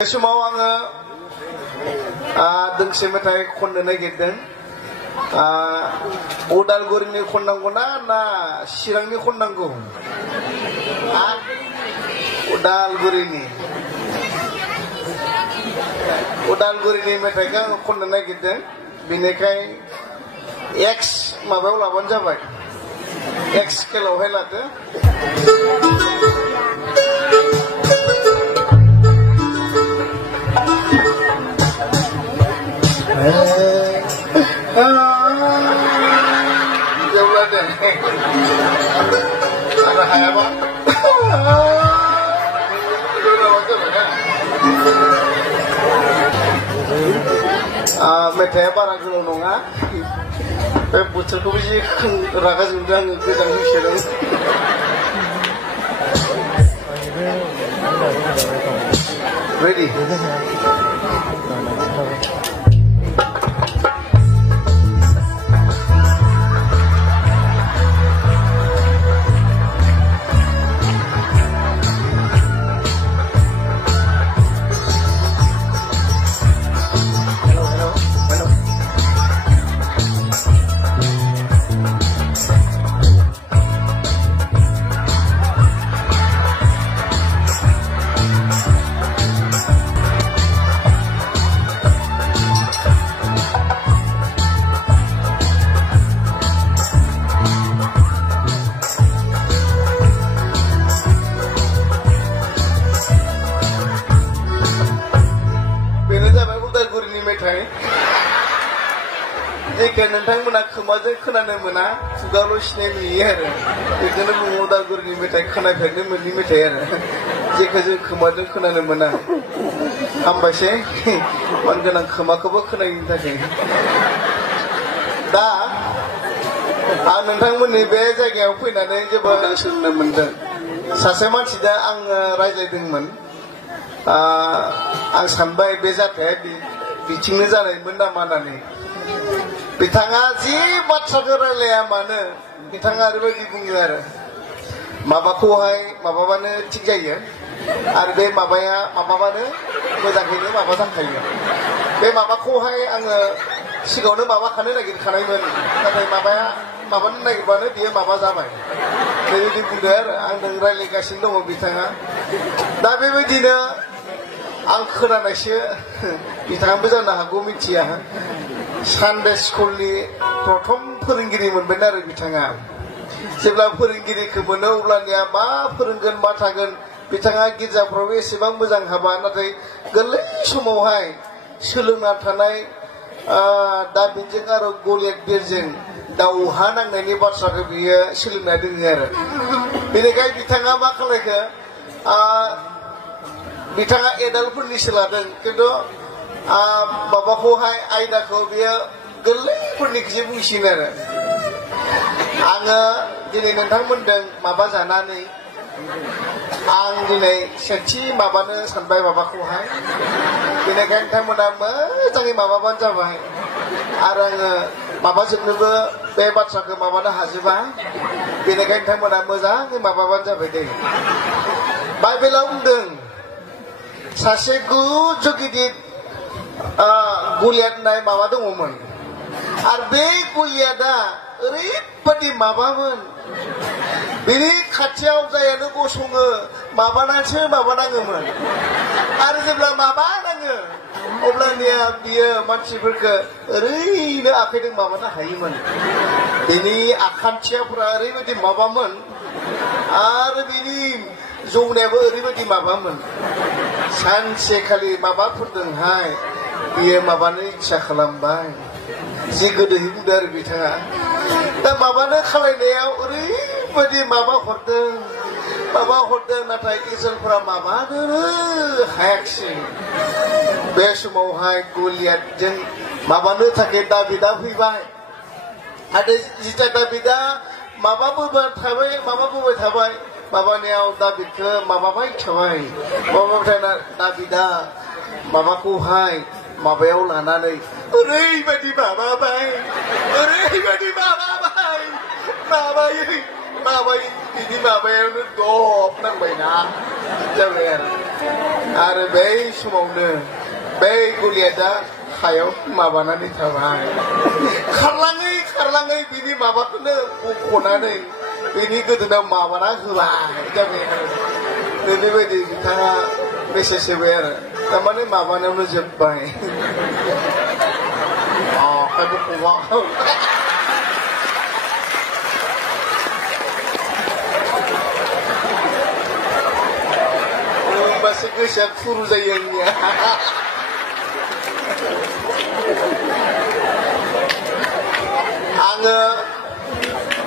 समाव आङो दोंसे मेथाइ खननो नागिरदों उदालगुरिनि खननांगौ ना चिरांनि खननांगौ उदालगुरिनि मेथाइखौ आं खननो नागिरदों बिनिखाय एक्स माबायाव लाबानो जाबाय एक्स स्केलावहाय लादो जेब्ला दे आरो हायाबा मेथाइया बारा गोलाव नङा बे बोथोरखौबो जि रागा जोंदों आङो गोजां होसेदों रेडि मेथाइ जेखौ नोंथांमोना खोमाजों खोनानो मोना खुगाल' सिनाय नुयो आरो बेखौनो बुङो उदालगुरिनि मेथाइ खोनाफेरनो मोनि मेथाइ आरो जेखौ जों खोमाजों खोनानो मोना हामबायसै मान गोनां खोमाखौबो खोनायनि थाखाय दा आं नोंथांमोननि बे जायगायाव फैनानै जोबोद सोलोंनो मोनदों सासे मानसिजों आङो रायज्लायदोंमोन आं सानबाय बे जाथाया बिथिंनो जानायमोन नामा होननानै बिथाङा जि बाथ्राखौ रायलाया मानो बिथाङा ओरैबायदि बुङो आरो माबाखौहाय माबाबानो थिग जायो आरो बे माबाया माबाबानो मोजाङैनो माबा जाखायो बे माबाखौहाय आङो सिगाङावनो माबाखानो नागिरखानायमोन नाथाय माबाया माबानो नागिरबानो बियो माबा जाबाय बेबायदि बुंदो आरो आंजों रायलायगासिनो दङ बिथाङा दा बेबायदिनो आं खोनानायसो बिथाङाबो जानो हागौ मिथिया सानडे स्कुलनि प्रथम फोरोंगिरि मोनबाय आरो बिथाङा जेब्ला फोरोंगिरिखौ मोनो अब्लानिया मा फोरोंगोन मा थागोन बिथाङा गिर्जाफ्रावबो एसेबां मोजां हाबा नाथाय गोरलै समावहाय सोलोंना थानाय दाबिदजों आरो गलियात बिरजों दावहा नांनायनि बाथ्राखौ बियो सोलोंना दोङो आरो बेनिखाय बिथाङा मा खालायखो बिथाङा एडाल्टफोरनिसो लादों खिन्थु माबाखौहाय आयदाखौ बियो गोरलैफोरनिखौसो बुंसिगोन आरो आङो दिनै नोंथांमोनजों माबा जानानै आं दिनै सेथि माबानो सानबाय माबाखौहाय बेनिखायनो नोंथांमोना मोजाङै माबाबानो जाबाय आरो आङो माबाजोबनोबो बे बाथ्राखौ माबानो हाजोबा बेनिखायनो नोंथांमोना मोजाङै माबाबानो जाबाय दे बाइबेलाव बुंदों सासे गुजु गिदिर गलियात होननाय माबा दङमोन आरो बे गलियातआ ओरैबादि माबामोन बेनि खाथियाव जायानो गसङो माबानानैसो माबानाङोमोन आरो जेब्ला माबा नाङो अब्लानिया बियो मानसिफोरखौ ओरैनो आखाइजों माबानो हायोमोन बेनि आखान्थियाफोरा ओरैबायदि माबामोन आरो बिनि जौनायाबो ओरैबायदि माबामोन सानसेखालि माबाफोरजोंहाय बियो माबानो इच्छा खालामबाय जि गोदोहै बुंदों आरो बिथाङा दा माबानो खालायनायाव ओरैबायदि माबा हरदों नाथाय इजराइलफोरा माबानो हायाखिसै बे समावहाय गलियातजों माबानो थाखाय दाबिदा फैबाय आरो जिता दाबिदा माबाबोबाय थाबाय माबानायाव दाबिदखौ माबाबाय थाबाय दाबिदा माबाखौहाय माबायाव लानानै ओरैबायदि माबाबाय माबायै बिनि माबायावनो दब नांबायना जाबाय आरो आरो बै समावनो बै गलियादा हायाव माबानानै थाबाय खारलाङै खारलाङै बिनि माबाखौनो बख'नानै बिनि गोदोनायाव माबाना होबाय जाबाय आरो बेबायदि बिथाङा मेसेज होबाय आरो थारमाने माबानायावनो जोब्बाय आखाइ बख'बा होमबासो गोसोआ खुरु जायो आंनिया आङो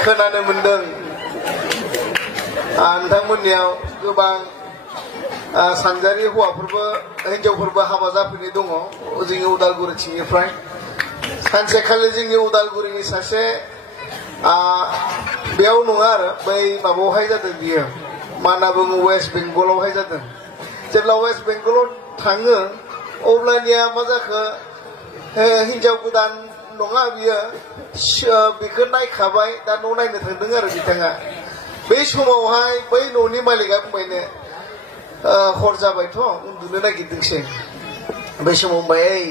खोनानो मोनदों नोंथांमोननियाव गोबां सानजारि हौवाफोरबो हिनजावफोरबो हाबा जाफैनाय दङ जोंनि उदालगुरिथिंनिफ्राय सानसेखालि जोंनि उदालगुरिनि सासे बेयाव नङा आरो बै माबायावहाय जादों बियो मा होनना बुङो वेस्ट बेंगलावहाय जादों जेब्ला वेस्ट बेंगलाव थाङो अब्लानिया मा जाखो हिनजाव गोदान नङा बियो बेखौ नायखाबाय दा न' नायनो थांदों आरो बिथाङा बै समावहाय बै न'नि मालिकआ बुंबायनो हर जाबायथ' उन्दुनो नागिरदोंसै बै समाव बुंबाय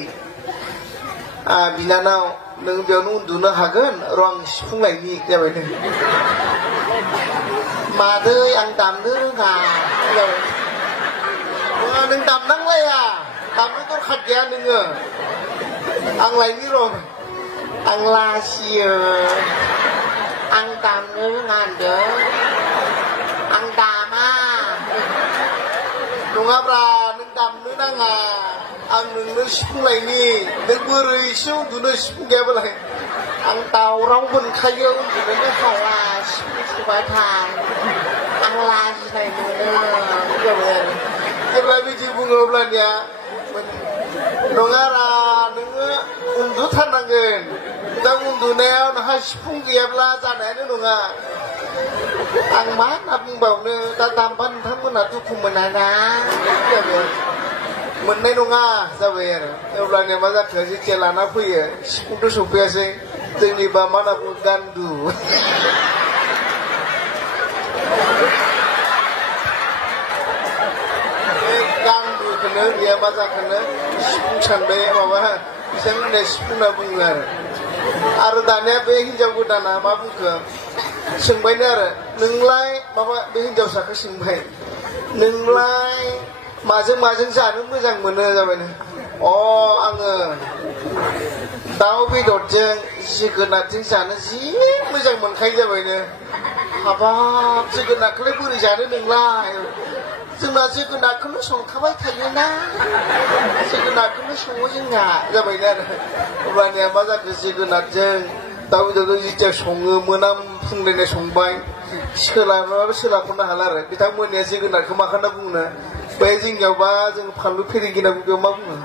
बिनानाव नों बेयावनो उन्दुनो हागोन र' आं सिफुंलायनि जाबायनो मादै आं दामनो रोङा नों दामनांलाया दामनो दरखार गैया नोङो आं लायनि र' आं लाजियो आं दामनो रोङा होनदों आं दामा नङाब्रा नों दामनो नाङा आं नोंनो सिफुंलायनि नों बोरैसो उन्दुनो सिफुं गैयाबालाय आं दावराव मोनखायो उन्दुनोनो हाला सिफुं सुबाय थाय आं लाजिनाय मोनो जाबाय आरो जेब्ला बिदि बुङो अब्लानिया नङारा नोङो उन्दुथारनांगोन दा उन्दुनायाव नोंहा सिफुं गैयाब्ला जानायानो नङा आं मा होनना बुंबावनो दा दामबा नोंथांमोना दुखु मोनाना जाबाय मोननाय नङा जाबाय आरो अब्लानिया मा जाखो जेथिया लाना फैयो सिफुंथ' सफैयासै जोंनिबा मा होनना बुङो गान्दु गान्दुखौनो गैया मा जाखोनो सिफुं सानबाय माबा बिथांमोनहा सिफुं होनना बुङो आरो दानिया बे हिनजाव गोदाना मा बुंखो सोंबायनो आरो नोंलाय माबा बे हिनजावसाखौ सोंबाय नोंलाय माजों माजों जानो मोजां मोनो जाबायनो आङो दाउ बेदरजों जोगोनारजों जानो जि मोजां मोनखायो जाबायनो हाबाब जोगोनारखौलाय बोरै जानो नोंलाय जोंना जोगोनारखौनो संखाबाय थायोना जोगोनारखौनो सङो जोंना जाबायनो आरो अब्लानिया मा जाखो जोगोनारजों दाउ बेदरजों जेथिया सङो मोनामफुंलायनाय संबाय सोलाबाबो सोलाबख'नो हाला आरो बिथांमोननिया जोगोनारखौ मा होनना बुङो बै जोंनियावबा जों फानलु फेरेंगि होनना बुङो मा बुङो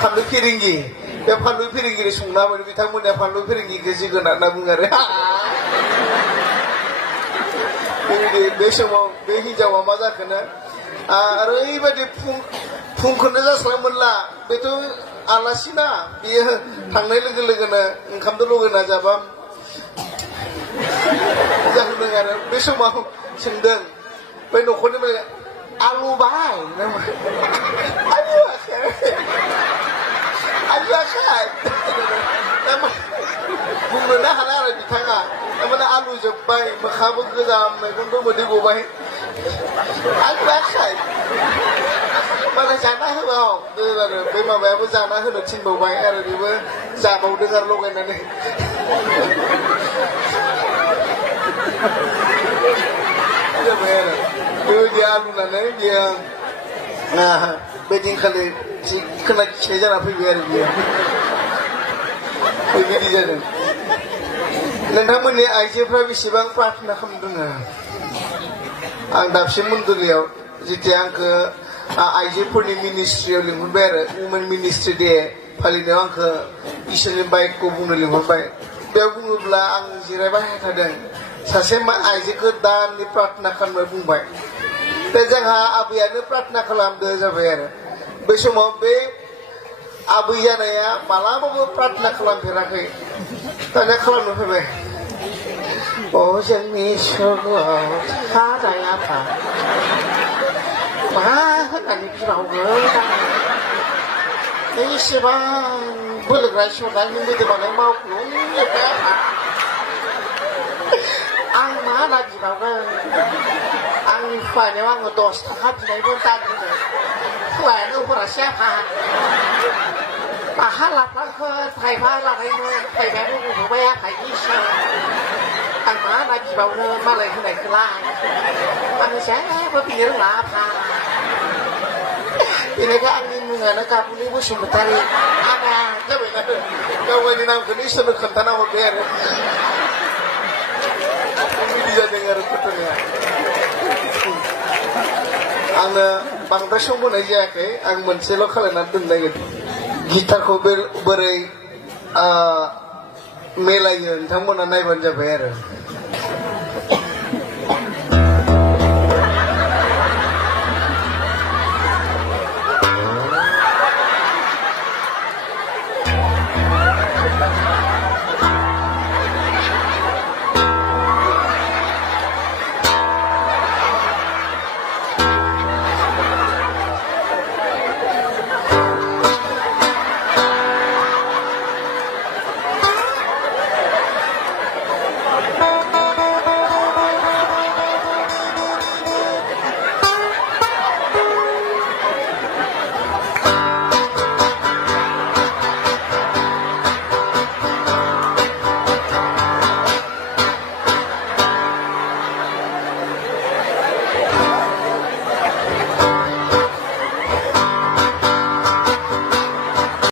फानलु फेरेंगि बे फानलु फेरेंगिरि संना मोनो बिथांमोननिया फानलु फेरेंगिखौ जोगोनार होनना बुङो आरो बे समाव बे हिनजावा मा जाखोनो ओरैबायदि फुंखौनो जास्लाब मोनला बेथ' आलासिना बियो थांनाय लोगो लोगोनो ओंखामथ' लगायना जाबा जाहोदों आरो बे समाव सोंदों बै न'खरनि माने आलु बाय आलु आखाय बुंनोनो हाला आरो बिथाङा थारमाने आलु जोब्बाय मोखाबो गोजाम मैगंबो मोदै गबाय आलु आखाय मालाय जाना होबाव आरो बे माबायाबो जाना होनो थिनबावबाय आरो बेबो जाबावदों आरो लगायनानै जाबाय आरो बेबायदि आलुनानै बियो बे दिनखालि खोनाखिनाय जाना फैबाय आरो बियो बेबायदि जादों नोंथांमोननि आइजोफ्रा बेसेबां प्रार्थना खालामदों आं दाबसे मन्दिराव जेथिया आंखौ आइजोफोरनि मिनिस्ट्रियाव लिंहरबाय आरो वुमेन मिनिस्ट्रि दे फालिनायाव आंखौ इसोरनि बाइकखौ बुंनो लिंहरबाय बेयाव बुङोब्ला आं जिरायबाय थादों सासे आइजोखौ दाननि प्रार्थना खालामनो बुंबाय दा जोंहा आबैयानो प्रार्थना खालामदो जाबाय आरो बै समाव बे आबै जानाया मालाबाबो प्रार्थना खालामफेराखै दानिया खालामनो फैबाय अ जोंनि सोरगोआव थानाय आफा मा होननानै बिबावगोन एसेबां बोलोग्रा सनानि मोदोमानो मावग्लुंजोब्बाय आं मा होनना बिबावगोन आंनि फुवानायाव आङो 10 थाखा बिनायबो दाबिनो फुवायानो हरासै आफा माहा लाफ्लांखो थाइबा लानायमोन थाइबायाबो गबोबाय आफायनिसो आं मा होनना बिबावनो मालाय होनायखौलाय आं जेबो बिनो रोङा आफा बेनिखाय आंनि मुङानो गाबुलि बसुमतारी आंहा जाबायना गावनि नामखौनो इसोरनो खोन्थाना हरबाय आरो बिदि जादों आरो फोथायनाया आङो बांद्राय सम होनाय जायाखै आं मोनसेल' खालामनानै दोननो नागिरदों गिटारखौ बोरै मेलायो नोंथांमोना नायबानो जाबाय आरो